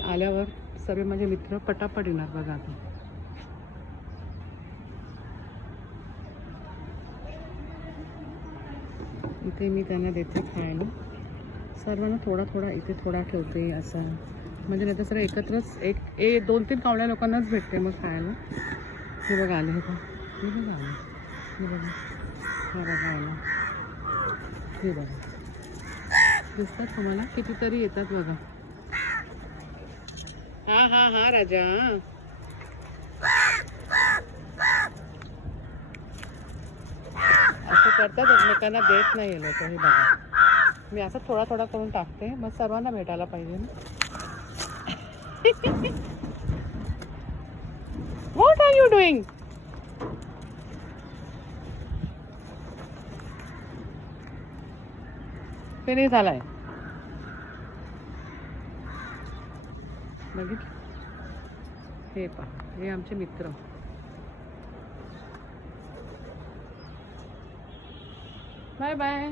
आल्यावर सर्व माझे मित्र पटापट येणार बघा आता. इथे मी त्यांना देते खायला. सर्वांना थोडा थोडा इथे थोडा ठेवते असं, म्हणजे नाही तर सगळं एकत्रच एक 2-3 कावळ्या लोकांनाच भेटते मग खायला. हे बघा आले, हे बघा, हे बघा आले, हे बघा, हे बघा आला, हे बघा, दिसतात तुम्हाला कितीतरी येतात बघा. हा हा हा राजा, असं करतात एकमेकांना, देत नाही लोक. हे बघा मी असं थोडा थोडा करून टाकते, मग सर्वांना भेटायला पाहिजे ना. What are you doing? Finish झालाय बघितलं. हे पहा, हे आमचे मित्र. Bye bye.